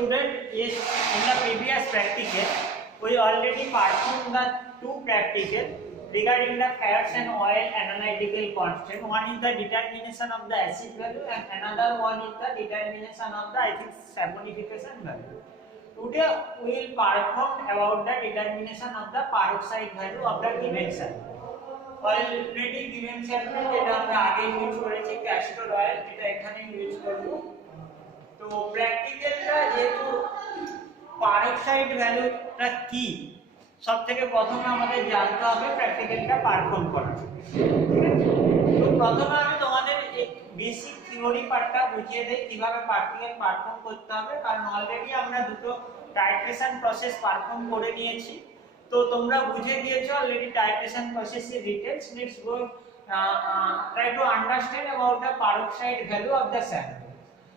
student, yes, in the previous practical, we already performed the two practical regarding the fats and oil analytical constant. One is the determination of the acid value, and another one is the determination of the, I think, saponification value. Today we will perform about the determination of the peroxide value of the given sample. Already given sample যেটা আমরা আগে ইউজ করেছি castor oil, যেটা এখানে ইউজ করব। তো প্র্যাকটিক্যালটা যেহেতু পেরক্সাইড ভ্যালুটা কি সবথেকে প্রথমে আমাদের জানতে হবে প্র্যাকটিক্যালটা পারফর্ম করার জন্য। ঠিক আছে, তো প্রথমে আমি তোমাদের বেসিক থিওরি পার্টটা বুঝিয়ে দেই কিভাবে প্র্যাকটিক্যাল পারফর্ম করতে হবে, কারণ অলরেডি আমরা দুটো টাইট্রেশন প্রসেস পারফর্ম করে নিয়েছি। তো তোমরা বুঝে দিয়েছো অলরেডি টাইট্রেশন প্রসেসের details. Let's go try to understand about the peroxide value of the sample.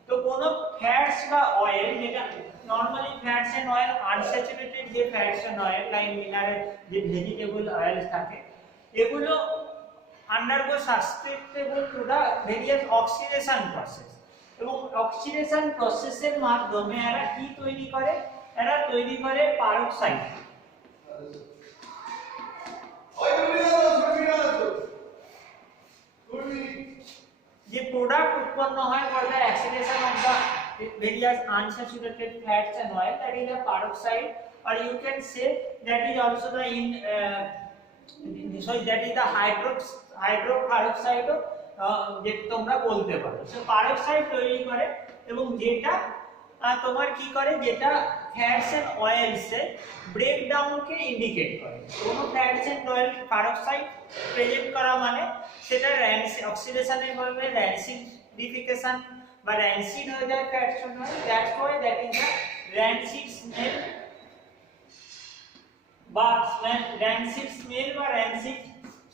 তো কোনো ফ্যাটস বা অয়েল, যেটা normally fats and oil unsaturated যে fats and oil like mineral যে ভেজিটেবল অয়েলস থাকে, এগুলো undergo susceptible to the various oxidation process. এবং oxidation প্রসেসের মাধ্যমে এরা কি তৈরি করে? এরা তৈরি করে পেরক্সাইড। যে প্রোডাক্ট উৎপন্ন হয় for the oxidation of the various unsaturated fats and oil, that is the peroxide, or you can say that is also the that is the hydroperoxide যে তোমরা বলতে পারো। সো পেরক্সাইড তৈরি করে এবং যেটা তোমার কি করে, যেটা ফ্যাটস এন্ড অয়েলস এর ব্রেকডাউনকে ইন্ডিকেট করে। কোন fats and oil peroxide present করা মানে সেটা অক্সিডেশনের ফলে র্যান্সিডিফিকেশন বা র্যান্সিড হয়ে যায় fats and oil. That's why that is the rancid smell বা র্যান্সিড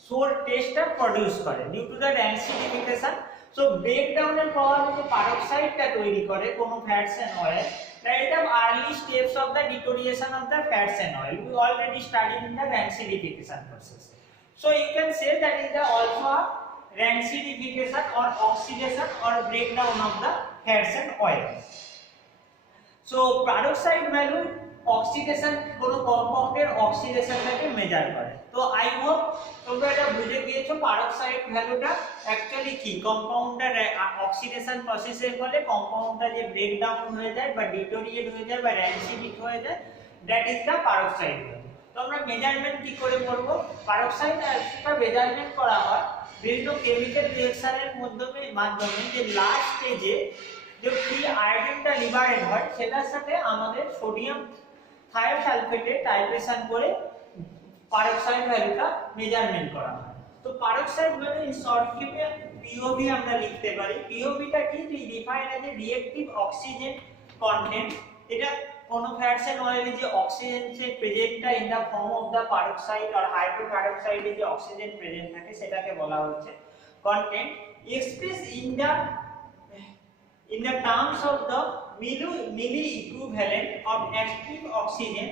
সোর টেস্টটা প্রডিউস করে due to the rancidification. So ব্রেকডাউনের প্রভাবে যে পেরক্সাইডটা তৈরি করে কোন fats and oil, that is the early steps of the deterioration of the fats and oil. We already studied in the rancidification process. So you can say that is the also rancidification or oxidation or breakdown of the fats and oils. So peroxide value oxidation কোন কম্পাউন্ডের অক্সিডেশনটাকে মেজার করে। তো I hope তোমরা এটা বুঝে গিয়েছো পেরক্সাইড ভ্যালুটা অ্যাকচুয়ালি কি। কম্পাউন্ডের অক্সিডেশন প্রসেসের ফলে কম্পাউন্ডটা যে ব্রেকডাউন হয়ে যায় বা ডিটোরিয়েট হয়ে যায় বা র্যান্সিডিট হয়ে যায়, that is the peroxide value. তো আমরা মেজারমেন্ট কি করে করব? পেরক্সাইড একটা মেজারমেন্ট করা হয় বিভিন্ন কেমিক্যাল রিঅ্যাকশনের মাধ্যমে যে লাস্ট স্টেজে যে ফ্রি আয়োডিনটা লিবারেট হয় সেটার সাথে আমাদের সোডিয়াম থায়োসালফেটে টাইট্রেশন করে পেরক্সাইড ভ্যালুটা মেজারমেন্ট করা হয়। তো পেরক্সাইড ভ্যালু ইন শর্টকাটে পিওভি আমরা লিখতে পারি। পিওভিটা কি? Define as a reactive oxygen content. এটা কোন ফ্যাটস এন্ড অয়েলে যে অক্সিজেন সে প্রেজেন্টটা in the form of the peroxide আর হাইড্রোপেরক্সাইডে যে অক্সিজেন প্রেজেন্ট থাকে সেটাকে বলা হচ্ছে content. Express in the terms of the milli equivalent of active oxygen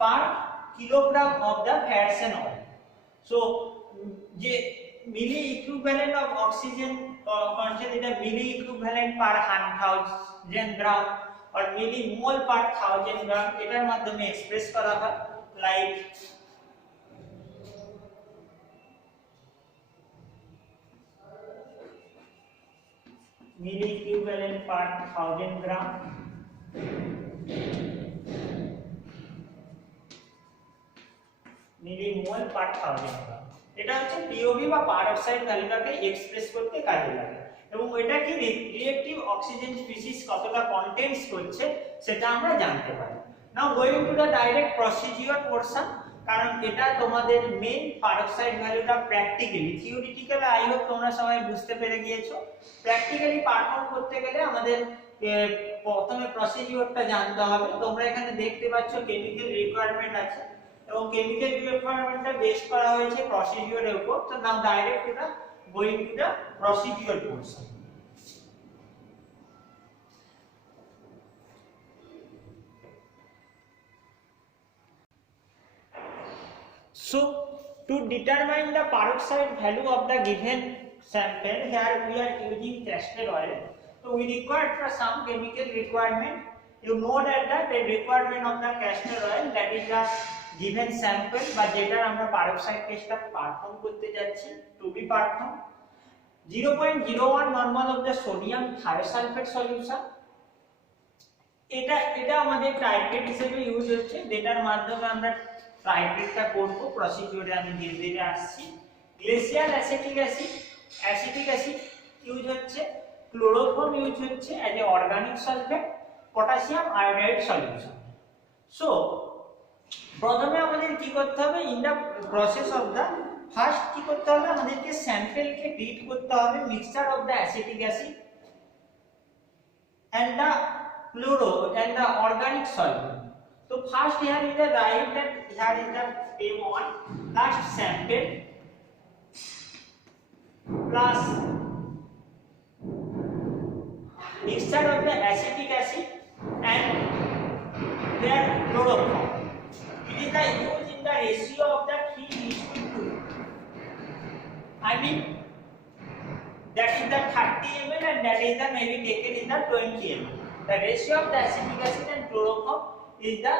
per kilogram of the fats and oil. So je milli equivalent of oxygen constant is the milli equivalent per 100,000 gram or millimole per 1000 gram, এটার মাধ্যমে এক্সপ্রেস করা হয় like milli equivalent per 1000 gram millimole per 1000 gram। এটা হচ্ছে পিওভি বা পেরক্সাইড ভ্যালুটাকে এক্সপ্রেস করতে কাজে লাগে। এবং এটা কি রিঅ্যাকটিভ অক্সিজেন স্পিসিস কতটা কন্টেন্টস করছে সেটা আমরা জানতে পারি। Now going to the direct procedure portion, কারণ এটা তোমাদের মেইন পেরক্সাইড ভ্যালুটা প্র্যাকটিক্যালি। থিওরিটিক্যালি আই হোপ তোমরা সবাই বুঝতে পেরে গিয়েছো। প্র্যাকটিক্যালি পারফর্ম করতে গেলে আমাদের প্রথমে প্রসিডিউরটা জানতে হবে। তোমরা এখানে দেখতে পাচ্ছ কেমিক্যাল রিকোয়ারমেন্ট আছে এবং কেমিক্যাল রিকোয়ারমেন্টটা বেস করা হয়েছে প্রসিডিউরের উপর। তো now direct to the going to the procedure portion. So to determine the peroxide value of the given sample, here we are using castor oil. So we require for some chemical requirement you know that the requirement of the castor oil, that is the given sample বা যেটা আমরা peroxide টেস্টটা পারফর্ম করতে যাচ্ছি, to be performed 0.01 normal of the sodium thiosulfate solution, এটা আমাদের টাইট্রেট হিসেবে ইউজ হচ্ছে, যেটার মাধ্যমে আমরা টাইট্রেটটা করব। প্রসিডিউরে আমি ধীরে ধীরে আসছি। গ্লেসিয়াল অ্যাসিটিক অ্যাসিড ইউজ হচ্ছে, ক্লোরোফর্ম ইউজ হচ্ছে as a organic sulphate, potassium iodide solution. So প্রথমে আমাদের কি করতে হবে, in the process of the first কি করতে হবে, আমাদেরকে স্যাম্পলকে ট্রিট করতে হবে mixture of the acetic acid and the fluoro and the organic solvent. So first here is the write that here is the step 1, first sample plus mixture of the acetic acid and their chloroform. It is the use in the ratio of the 3:2. I mean that is the 30 ml and that is the maybe taken in the 20 ml. The ratio of the acetic acid and chloroform is the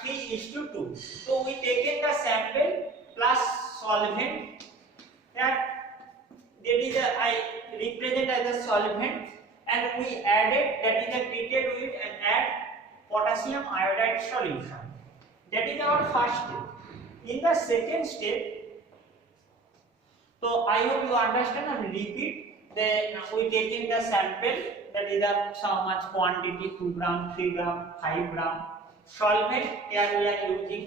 3:2. So we taken the sample plus solvent, that is I represent as a solvent, and we added, that is a treated with and add potassium iodide solution. That is our first step. In the second step, so I hope you understand and repeat. Then we taking the sample, that is the so much quantity, 2 gram, 3 gram, 5 gram. Solvent, here we are using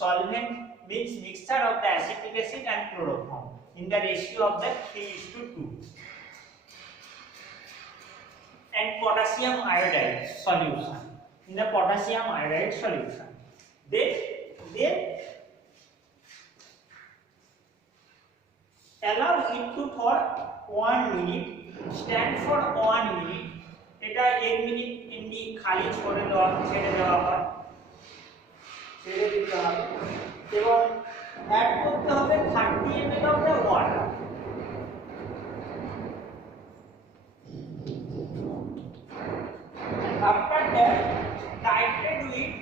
solvent means mixture of the acetic acid and chloroform in the ratio of the 3:2. And potassium iodide solution, in the potassium iodide solution. Then allow it to for 1 minute, stand for 1 minute, এটা 1 মিনিট এমনি খালি ছেড়ে দেওয়া হয়, ছেড়ে দিতে হবে এবং অ্যাড করতে হবে 30 ml of the water. After that, titrate with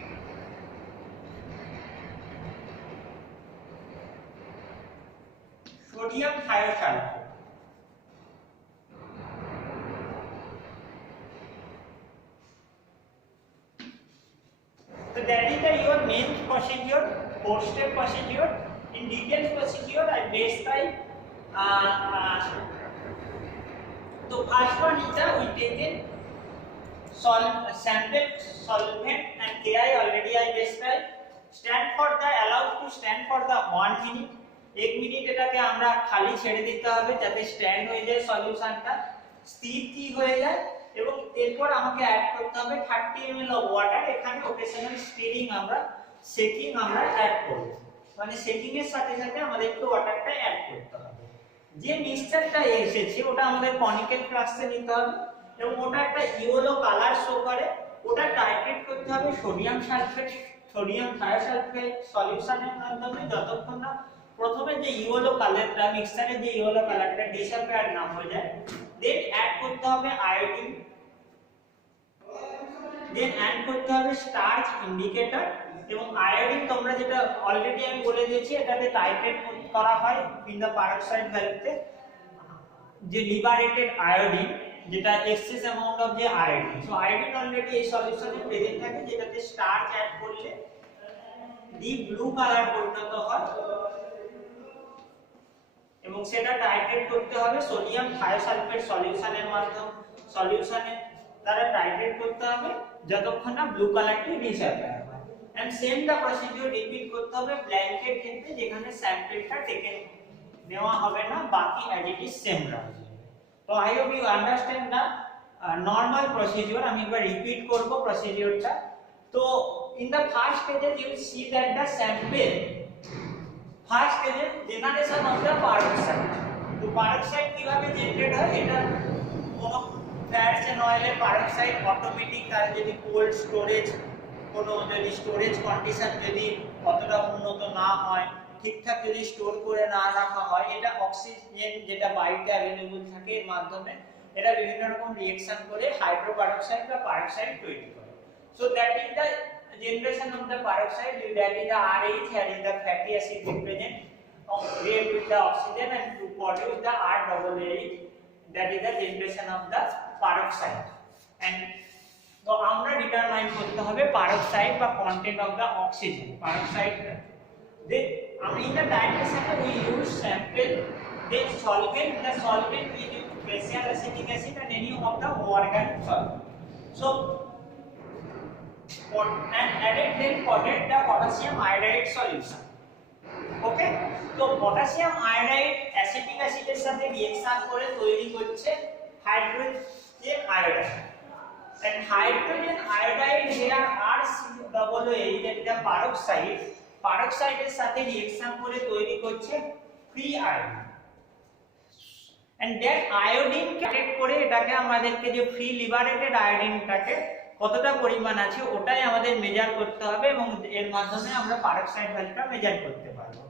sodium thiosulfate. So that is your main procedure, 4-step procedure. In detailed procedure, I describe. So first one is that we taken sample, solvent and Ki already I described. Stand for the, allowed to stand for the 1 minute. 1 মিনিট এটাকে আমরা খালি ছেড়ে দিতে হবে যাতে স্ট্যান্ড হয়ে যায় সলিউশনটা, স্থির হয়ে যায়, এবং এরপর আমাকে অ্যাড করতে হবে 30 ml অফ ওয়াটার। এখানে অকেশনাল স্টিরিং সেকিং আমরা অ্যাড করব, মানে সেকিং এর সাথে সাথে আমাদের একটু ওয়াটারটা অ্যাড করতে হবে। যে মিক্সচারটা এসেছে ওটা আমাদের কনিক্যাল ফ্লাস্কে নিতে হবে এবং ওটা একটা ইয়েলো কালার শো করে, ওটা টাইট্রেট করতে হবে সোডিয়াম থায়োসালফেট সলিউশনের মাধ্যমে, যতক্ষণ না প্রথমে যে ইয়েলো কালারটা মিক্সচারে যে ইয়েলো কালারটা ডিসঅ্যাপিয়ার না হয়ে যায়। দেন অ্যাড করতে হবে আয়োডিন, দেন অ্যাড করতে হবে স্টার্চ ইন্ডিকেটর, এবং আয়োডিন তোমরা যেটা অলরেডি আমি বলে দিয়েছি এটাতে টাইট্রেট করা হয় ইন দা পারক্সাইড ভ্যালুতে, যে লিবারেটেড আয়োডিন, যেটা এক্সেস অ্যামাউন্ট অফ যে আয়োডিন। সো আয়োডিন অলরেডি এই সলিউশনে প্রেজেন্ট থাকে, যেটাতে স্টার্চ অ্যাড করলে ডিপ ব্লু কালার পরিণত হয় এবং সেটা টাইট্রেট করতে হবে সোডিয়াম থায়োসালফেট সলিউশনের মাধ্যমে, সলিউশনে দ্বারা টাইট্রেট করতে হবে যতক্ষণ না ব্লু কালারটি ডিসঅ্যাপিয়ার হয়। And same the procedure repeat করতে হবে ব্ল্যাঙ্কেট ক্ষেত্রে, যেখানে স্যাম্পলটা টেকেন নেওয়া হবে না, বাকি অ্যাজ ইট ইজ সেম রাখবে। তো I hope you understand the normal procedure. আমি একবার রিপিট করব প্রসিডিউরটা। তো ইন দা ফার্স্ট স্টেজে you will see that the sample first স্টেজে জেনারেশন অফ দা পারক্সাইড। তো পারক্সাইড কিভাবে জেনারেট হয়, এটা কোন ফ্যাটস এন্ড অয়েলের পারক্সাইড অটোমেটিক, তার যদি কোল্ড স্টোরেজ, কোনো যদি স্টোরেজ কন্ডিশন যদি অতটা উন্নত না হয়, ঠিকঠাক যদি স্টোর করে না রাখা হয়, এটা অক্সিজেন যেটা বাড়িতে অ্যাভেলেবল থাকে এর মাধ্যমে এটা বিভিন্ন রকম রিঅ্যাকশন করে হাইড্রোপারক্সাইড বা পারক্সাইড তৈরি করে। So that is the generation of the peroxide, that is the RH, here is the fatty acid represent react with the oxygen and to produce the RAAH, that is the generation of the peroxide. And so আমরা ডিটারমাইন করতে হবে peroxide বা content of the oxygen peroxide. Then in the titration we use sample, then solvent, the solvent we use glacial acetic acid and any of the organic solvent. So and added then added the potassium iodide solution. Okay, তো potassium iodide acetic acid এর সাথে রিঅ্যাকশন করে তৈরি করছে hydrogen iodide, and hydrogen iodide here RCOOH, that is the peroxide এর সাথে রিঅ্যাকশন করে তৈরি করছে free iodine, and that iodine collect করে এটাকে আমাদেরকে যে ফ্রি লিবারেটেড আয়োডিনটাকে কতটা পরিমাণ আছে ওটাই আমাদের মেজার করতে হবে এবং এর মাধ্যমে আমরা পেরক্সাইড ভ্যালুটা মেজার করতে পারবো।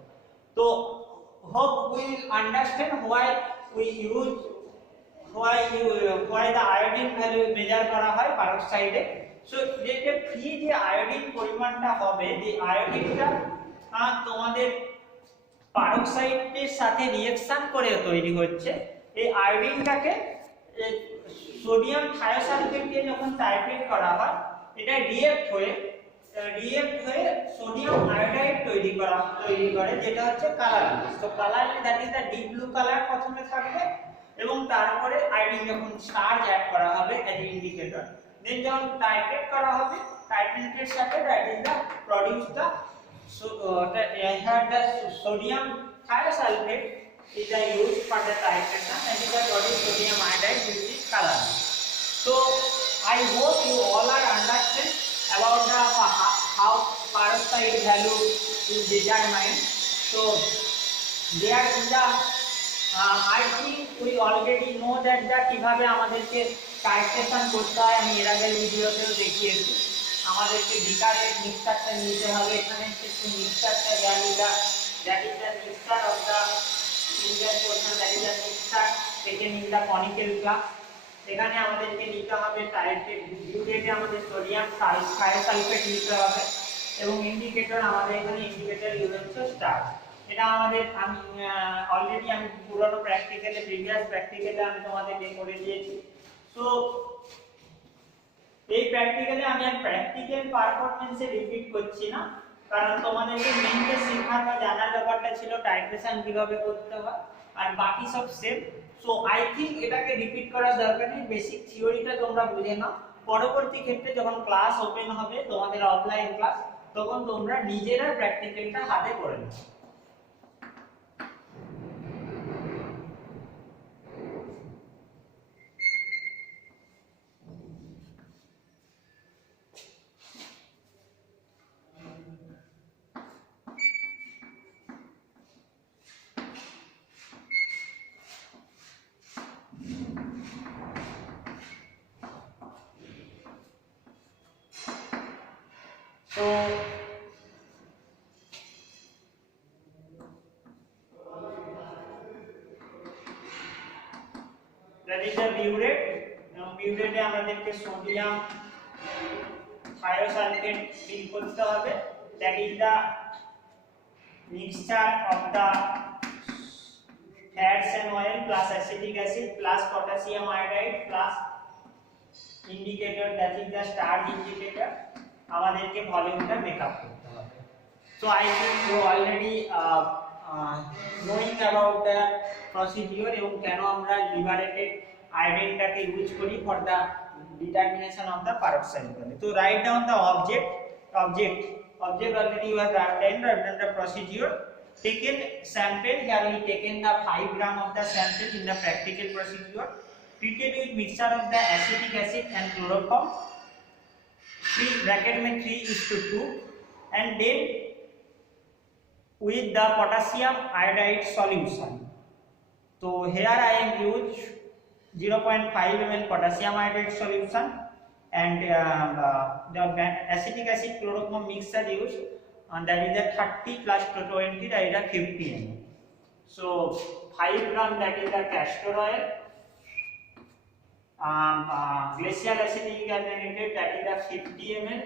তো hope will understand why the iodine value measure করা হয় পেরক্সাইডে। সো যে ফ্রি যে আয়োডিন পরিমাণটা হবে, যে আয়োডিনটা তোমাদের পেরক্সাইডের সাথে রিঅ্যাকশন করে তৈরি হচ্ছে, এই আয়োডিনটাকে সোডিয়াম থায়োসালফেট দিয়ে যখন টাইট্রেট করা হয়, এটা রিঅ্যাক্ট হয়ে সোডিয়াম আয়োডাইড তৈরি করে, যেটা হচ্ছে কালারলেস। তো colourless, that is the deep blue colour প্রথমে থাকবে এবং তারপরে আয়োডিন যখন স্টার্চ অ্যাড করা হবে অ্যাজ ইন্ডিকেটর, দেন যখন টাইট্রেট করা হবে টাইট্রেটের সাথে, that is the produce the sodium thiosulfate is used for the titration and it will produce sodium iodide which is colorless. So I hope you all are understand about the how peroxide value is determined. So there is the I think we already know that কিভাবে আমাদেরকে টাইট্রেশন করতে হয়, আমি এর আগের ভিডিওতেও দেখিয়েছি। আমাদেরকে বিকারেট মিক্সচারটা নিতে হবে, এখানে কিছু মিক্সচারটা that is the mixture of the Indian portion, that is the mixture taken in the conical glass. এখানে আমাদেরকে নিতে হবে টাইট্রেট, বিউরেটে আমাদের সোডিয়াম থায়োসালফেট নিতে হবে এবং ইন্ডিকেটর আমাদের এখানে ইন্ডিকেটর ইউজ হচ্ছে স্টার্চ। এটা আমাদের আমি পুরনো প্র্যাকটিক্যালে, প্রিভিয়াস প্র্যাকটিক্যালে আমি তোমাদেরকে করে দিয়েছি। সো এই প্র্যাকটিক্যালে আমি আর প্র্যাকটিক্যাল পারফরম্যান্সে রিপিট করছি না, কারণ তোমাদেরকে মেইনলি শেখার বা জানার ব্যাপারটা ছিল টাইট্রেশন কিভাবে করতে হয়, আর বাকি সব সেম। সো আই থিংক এটাকে রিপিট করার দরকার নেই, বেসিক থিওরিটা তোমরা বুঝে নাও। পরবর্তী ক্ষেত্রে যখন ক্লাস ওপেন হবে তোমাদের অফলাইন ক্লাস, তখন তোমরা নিজেরা প্র্যাকটিক্যালটা হাতে করে নাও। So that is the burette, burette আমাদেরকে সোডিয়াম থায়োসালফেট ফিল করতে হবে, that is the mixture of the fats and oil plus acetic acid plus potassium iodide plus indicator, that is the starch indicator, আমাদেরকে ভলিউমটা make up করতে হবে। So I think you already knowing about the procedure এবং কেন আমরা liberated আয়োডিনটাকে use করি for the determination of the peroxide value. তো write down the object already you have done the procedure. Taken sample, here we taken the 5 gram of the sample in the practical procedure, treated with mixture of the acetic acid and chloroform, 3:2, and then with the potassium iodide solution. So here I am use 0.5 ml potassium iodide solution and the acetic acid chloroform mixture used, and that is the 30 plus 20, that is the 50 ml. So 5 gram, that is the castor oil, glacial acetic anhydride, that is the 50 ml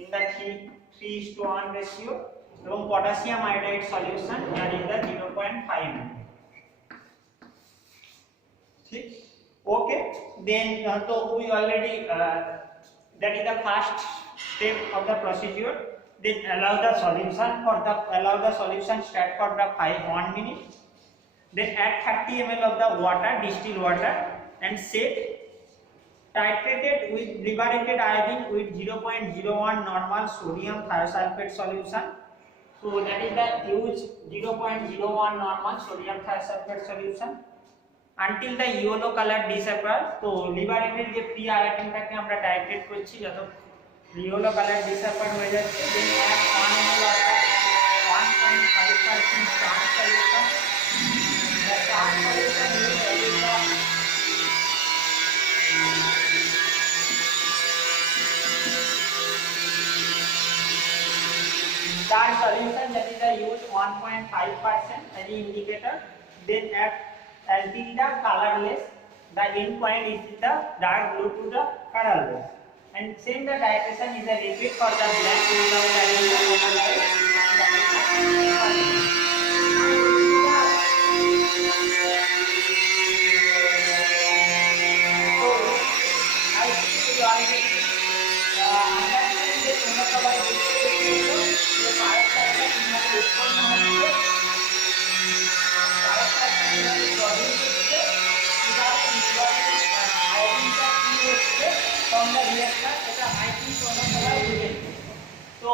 in the 3:1 ratio, এবং potassium iodide solution that is the 0.5 ml. ঠিক, okay, then so we already that is the first step of the procedure. Then allow the solution start for the 1 minute. Then add 30 ml of the water, distilled water, and set. Titrated with liberated iodine with 0.01 normal sodium thiosulfate solution. So that is the use 0.01 normal sodium thiosulfate solution until the yellow color disappears. So liberated যে ফ্রি আয়োডিনটাকে আমরা টাইট্রেট করছি যত yellow color disappear হয়ে যাচ্ছে, then add 1 ml of 1.5% starch solution. The starch solution is starch solution, that is the use 1.5% as the indicator. Then add until the colorless, the end point is the dark blue to the colorless. And same the titration is a repeat for the black without adding the color light. So I think you already understand the chromatography the fire cycle is not responsible from the reactor, এটা hydrogen chromatography unit. So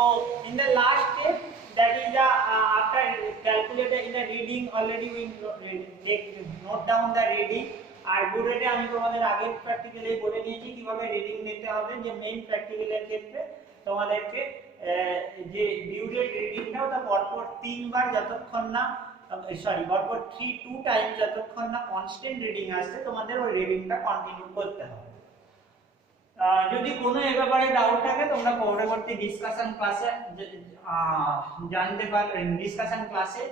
in the last step, that is the after calculated in the reading, already we note down the reading. আর বুলেটে আমি তোমাদের আগের প্র্যাকটিক্যালে বলে দিয়েছি কিভাবে রিডিং নিতে হবে, যে মেইন প্র্যাকটিক্যালের ক্ষেত্রে তোমাদেরকে যে বিউরেট রিডিংটা ওটা পরপর 3 বার যতক্ষণ না পরপর 2 টাইম যতক্ষণ না কনস্ট্যান্ট রিডিং আসছে তোমাদের ওই রিডিংটা কন্টিনিউ করতে হবে। যদি কোনো এই ব্যাপারে ডাউট থাকে তোমরা পরবর্তী ডিসকাশন ক্লাসে জানতে পারবে, ডিসকাশন ক্লাসে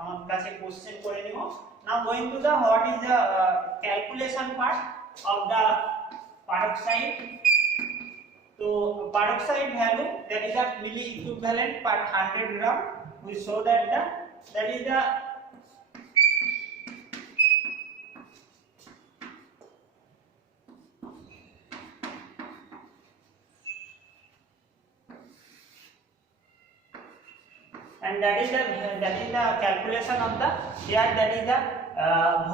আমার কাছে কোশ্চেন করে নিও। Now going to the what is the calculation part of the peroxide. So peroxide value, that is the milli equivalent per 100 gram. We show that is the and that is the calculation of the here, that is the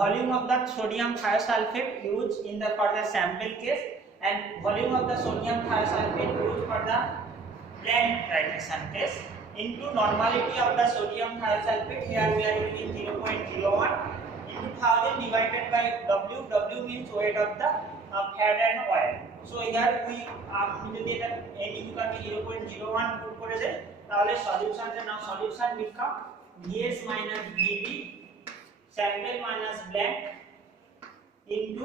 volume of the sodium thiosulfate used in the for the sample case, and volume of the sodium thiosulfate used for the blend titration case into normality of the sodium thiosulfate. Here we are using 0.01 into 1000 divided by W. W means weight of the fat and oil. So here we যদি এটা NU কাকে 0.01 পুট করে দেই তাহলে সলিউশনটা নাও solution become VS minus VB sample minus blend into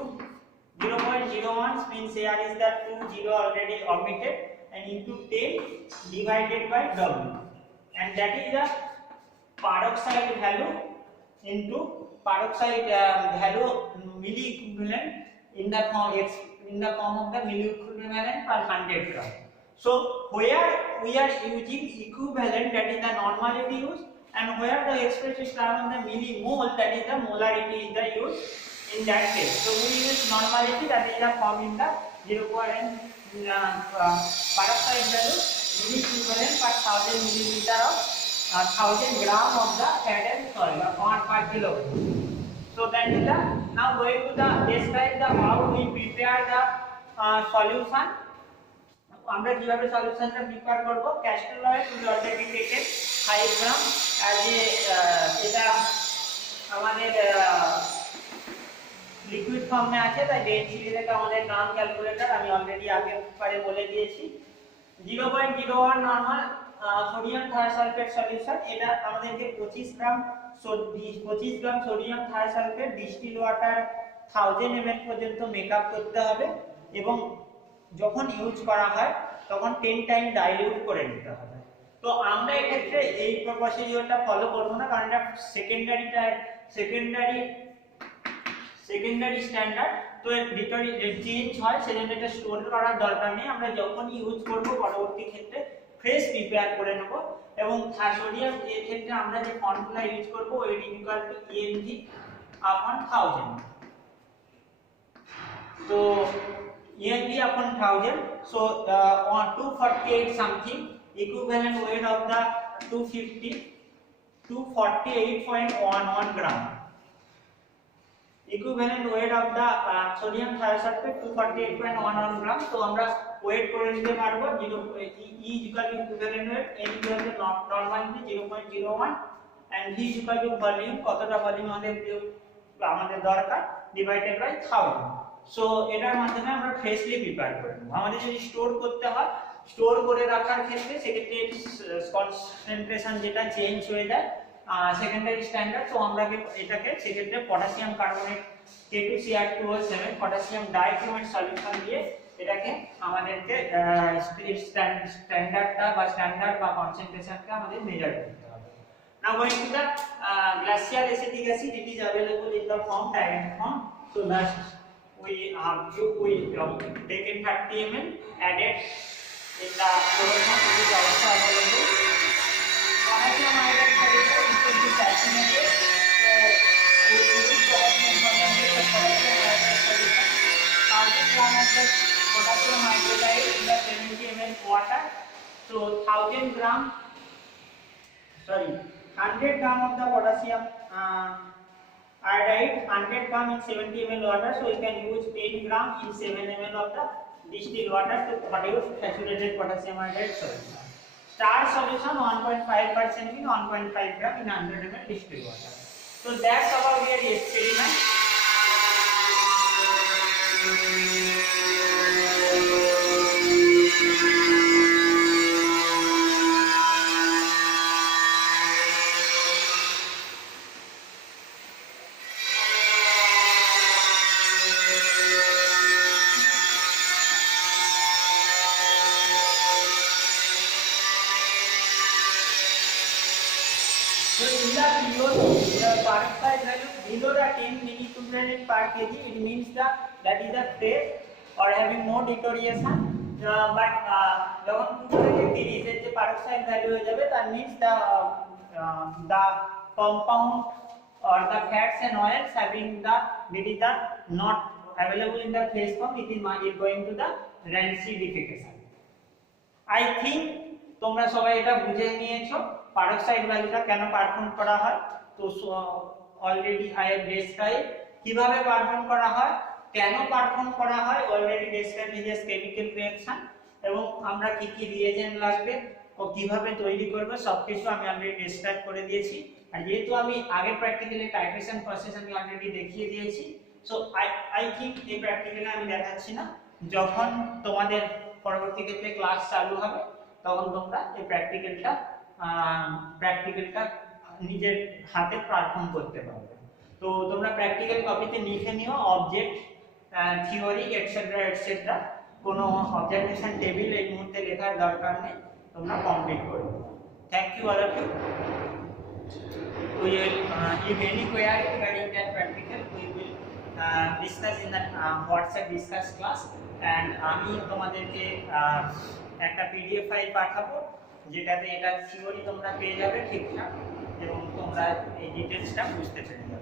0.01 means here is that 2 already omitted, and into 10 divided by W, and that is the peroxide value into peroxide value milli equivalent in the form of the milli equivalent per 100 gram. So where we are using equivalent, that is the normality use, and where the expression is termed the millimole, that is the molarity is the use in that case. So we use normality, that is the form in the 0. Peroxide value milli equivalent per 1000 milliliter of 1000 gram of the fat and soil or per kilogram. So that is the now going to the describe the how we prepare the solution. আমরা কিভাবে সলিউশনটা প্রিপেয়ার করব। Castor oil we already taken 5 গ্রাম as এটা আমাদের লিকুইড ফর্মে আছে, তাই ডেনসিটি থেকে আমাদের গ্রাম ক্যালকুলেটর আমি অলরেডি আগে পরে বলে দিয়েছি। 0.01 নরমাল সোডিয়াম থায়োসালফেট সলিউশন, এটা আমাদেরকে 25 gram sodium thiosulphate distil water 1000 ml পর্যন্ত মেকআপ করতে হবে, এবং যখন ইউজ করা হয় তখন 10 টাইম ডাইলিউট করে নিতে হবে। তো আমরা এই ক্ষেত্রে এই প্রসিডিউরটা ফলো করব না, কারণ এটা সেকেন্ডারি সেকেন্ডারি স্ট্যান্ডার্ড। তো চেঞ্জ হয় সেজন্য এটা স্টোর করার দরকার নেই, আমরা যখন ইউজ করব পরবর্তী ক্ষেত্রে ফ্রেশ প্রিপেয়ার করে নেব। এবং সোডিয়াম এর ক্ষেত্রে আমরা যে ফর্মুলা ইউজ করব weight equal to EnV upon 1000। তো EnV upon 1000, so on 248 something, equivalent weight of the 250 248.11 gram, equivalent weight of the sodium thiosulfate 248.11 gram। তো আমরা ওয়েট করে নিতে পারবো 0 E equal to equivalent weight, N equal to normal 0.01 and V equal to volume, কতটা ভলিউম আমাদের দরকার divided by 1000। সো এটার মাধ্যমে আমরা ফ্রেশলি প্রিপেয়ার করে নেব। আমাদের যদি স্টোর করতে হয়, স্টোর করে রাখার ক্ষেত্রে সেক্ষেত্রে কনসেন্ট্রেশন যেটা চেঞ্জ হয়ে যায় সেকেন্ডারি স্ট্যান্ডার্ড। তো আমরা এটাকে সেক্ষেত্রে potassium carbonate K2Cr2O7 potassium dichromate solution দিয়ে এটাকে আমাদেরকে স্ট্যান্ডার্ডটা বা স্ট্যান্ডার্ড বা কনসেন্ট্রেশনটা আমাদের মেজার করতে হবে। Now going to the glacial acetic acid, it is available in the form direct form. So that we taken 30 ml added in the fluid form, it is also available. Potassium iodide solution is to be saturated, so we use potassium iodide solution. 1000 gram of the potassium iodide in the 70 ml water. So 100 gram of the potassium iodide, 100 gram in 70 ml water, so you can use 10 gram in 7 ml of the distilled water to produce saturated potassium iodide solution. Star solution 1.5% in 1.5 gram in 100 ml distilled water. So that's about your experiment. So in the peroxide value below the 10 milliequivalent per kg, it means that is the fresh or having no deterioration. But যখন 2 থেকে 30 এর যে peroxide value হয়ে যাবে, that means the compound or the fats and oils having the not available in the fresh form, it is going to the rancidification. I think তোমরা সবাই এটা বুঝে নিয়েছো পারক্সাইড ভ্যালুটা কেন পারফর্ম করা হয়। তো অলরেডি আই হ্যাভ ডেসক্রাইব কিভাবে পারফর্ম করা হয়, কেন পারফর্ম করা হয়, already describe is chemical reaction এবং আমরা কি কি রিএজেন্ট লাগবে ও কিভাবে তৈরি করব সবকিছু আমি অলরেডি ডেসক্রাইব করে দিয়েছি। আর যেহেতু আমি আগে প্র্যাকটিক্যালি টাইট্রেশন প্রসেস আমি অলরেডি দেখিয়ে দিয়েছি, সো আই থিংক এই প্র্যাকটিক্যালি আমি দেখাচ্ছি না। যখন তোমাদের পরবর্তী ক্ষেত্রে ক্লাস চালু হবে তখন তোমরা এই প্র্যাকটিক্যালটা নিজের হাতে পারফর্ম করতে পারবে। তো তোমরা প্র্যাকটিক্যাল কপিতে লিখে নিও অবজেক্ট থিওরি এটসেট্রা এটসেট্রা, কোনো অবজারভেশন টেবিল এই মুহূর্তে লেখার দরকার নেই, তোমরা কমপ্লিট করবে। Thank you all of you. We will if any query regarding that practical we will discuss in the WhatsApp discuss class, and আমি তোমাদেরকে একটা PDF ফাইল পাঠাবো যেটাতে এটা থিওরি তোমরা পেয়ে যাবে ঠিকঠাক এবং তোমরা এই ডিটেইলসটা বুঝতে পেরে যাবে।